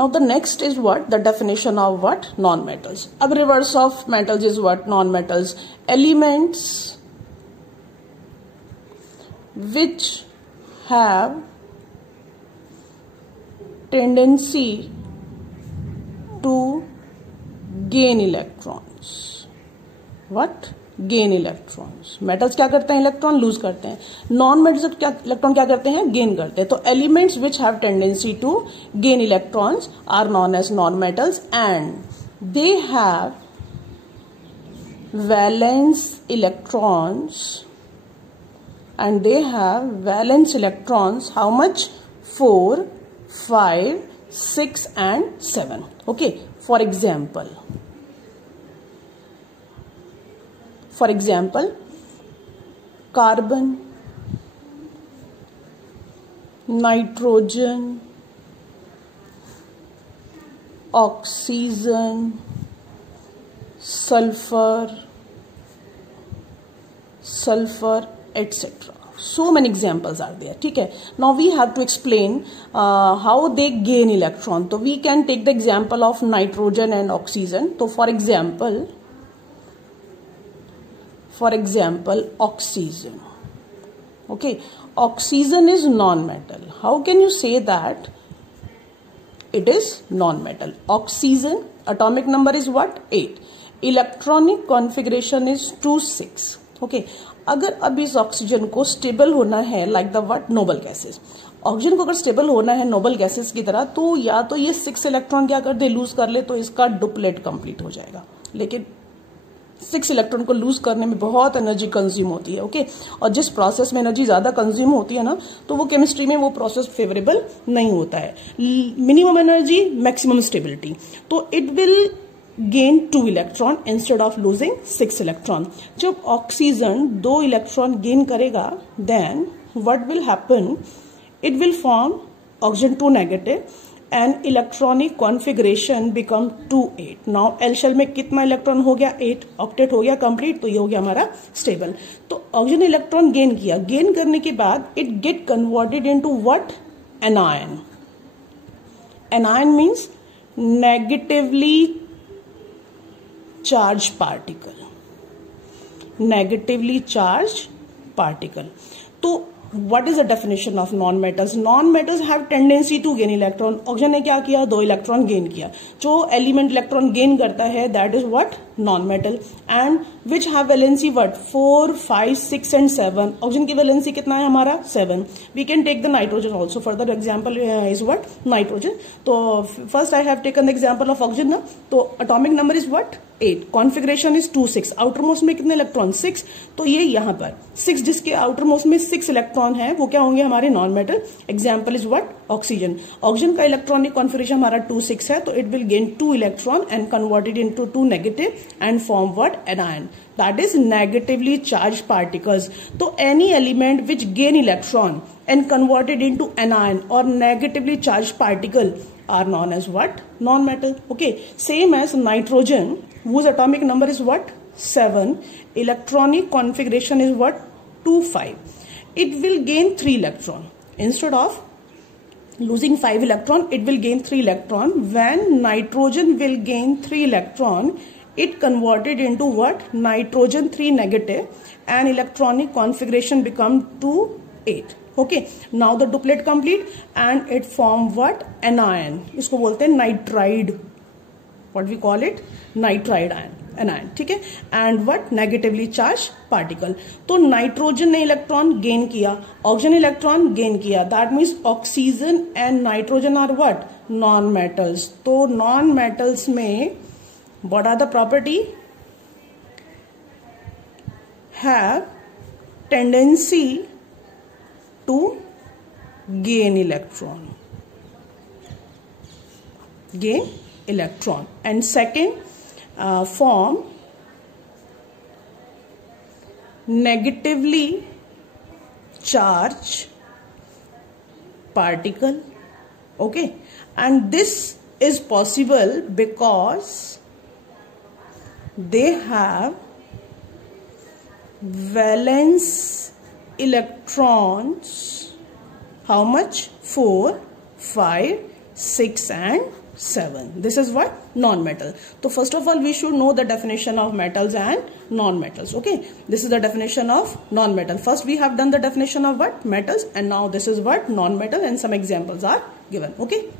Now the next is what? The definition of what? Non-metals. अब reverse of metals is what? Non-metals. Elements which have tendency to gain electrons. What? Gain electrons. Metals क्या करते हैं? Electron lose करते हैं. Non metals क्या electron क्या करते हैं? गेन करते हैं. तो elements which have tendency to gain electrons are known as non metals and they have valence electrons and they have valence electrons how much? 4, 5, 6 and 7. Okay, for example carbon, nitrogen, oxygen, sulfur etc. So many examples are there. ठीक है. Now we have to explain how they gain electron. So we can take the example of nitrogen and oxygen. So for example oxygen. Okay, oxygen is non-metal. How can you say that it is non-metal? Oxygen atomic number is what? 8. Electronic configuration is 2, 6. Okay. अगर अब इस oxygen को stable होना है like the what? Noble gases. Oxygen को अगर stable होना है नोबल गैसेस की तरह तो या तो ये 6 इलेक्ट्रॉन क्या कर दे? लूज कर ले तो इसका डुप्लेट कंप्लीट हो जाएगा. लेकिन 6 इलेक्ट्रॉन को लूज करने में बहुत एनर्जी कंज्यूम होती है. ओके, और जिस प्रोसेस में एनर्जी ज्यादा कंज्यूम होती है ना तो वो केमिस्ट्री में वो प्रोसेस फेवरेबल नहीं होता है. Minimum energy maximum stability. तो it will gain 2 electron instead of losing 6 electron. जब ऑक्सीजन 2 इलेक्ट्रॉन गेन करेगा then what will happen? It will form oxygen 2 negative and electronic configuration become 2, 8. Now L shell में कितना electron हो गया? 8. Octet हो गया complete. तो ये हो गया हमारा स्टेबल. तो ऑक्सीजन इलेक्ट्रॉन गेन किया. गेन करने के बाद it get converted into what? Anion. Anion means negatively charged particle. Negatively charged particle. So what is the definition of non-metals? Non-metals have tendency to gain electron. Oxygen ने क्या किया? 2 electron gain किया. जो element electron gain करता है that is what? non-metal. and which have valency what? 4, 5, 6 and 7. Oxygen की valency कितना है हमारा? 7. we can take the nitrogen also. further example is what? nitrogen. तो first I have taken the example of oxygen ना. तो atomic number is what? 8. Configuration is 2, 6. Outer most में कितने electron? 6. तो ये यहाँ पर 6 जिसके आउटर मोस्ट में 6 इलेक्ट्रॉन है वो क्या होंगे? हमारे non metal. Example is what? Oxygen. Oxygen का इलेक्ट्रॉनिक कॉन्फिगरेशन हमारा 2, 6 है तो it will gain 2 electron and converted into 2 negative and form what? Anion. That is negatively charge particles. तो any element which gain electron and converted into anion or negatively charged particle are known as what? Non-metal. Okay, same as nitrogen whose atomic number is what? 7. Electronic configuration is what? 2, 5. It will gain 3 electron. Instead of losing 5 electron, it will gain 3 electron. When nitrogen will gain 3 electron, it converted into what? Nitrogen 3 negative and electronic configuration become 2, 8. Okay, now the duplet complete and it form what? Anion. इसको बोलते हैं nitride. What we call it? Nitride ion. anion. ठीक है. And what? Negatively charge particle. तो nitrogen ने electron gain किया, oxygen electron gain किया. That means oxygen and nitrogen are what? Non metals. तो नॉन मेटल्स में what are the property? Have tendency to gain electron. Gain electron. And second form negatively charged particle. Okay, and this is possible because they have valence electrons. How much? 4, 5, 6 and 7. This is what? Non-metal. So first of all, we should know the definition of metals and non-metals. Okay, this is the definition of non-metal. First we have done the definition of what? Metals, and now this is what? Non-metal, and some examples are given. Okay.